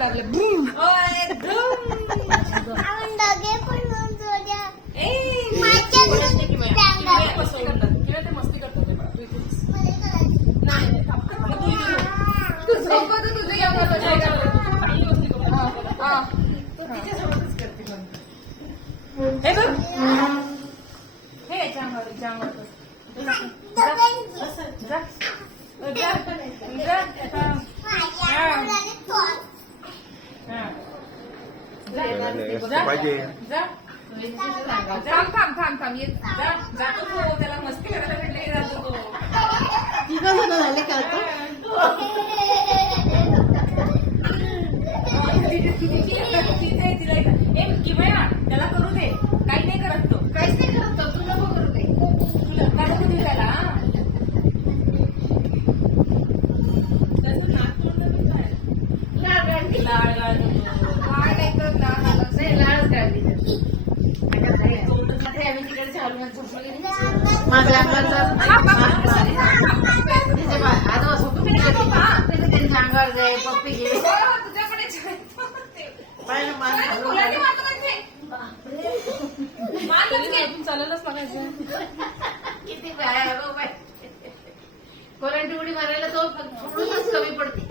टाकले बूम पाहिजे थांब येत जातो तो त्याला मस्ती करायला भेटले जातो तो तिघं जण झाले का आता? त्याला करू दे काही नाही करत तो काहीच नाही करत तो तुला करू दे तुला करू दे त्याला अंगावर जाय पप्पी घे तुझ्याकडे चाललंच बघायचं किती कोरंटी उडी मारायला तो थोडंच कमी पडते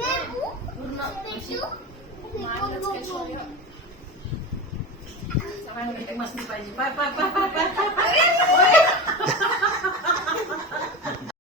मस्ती पाहिजे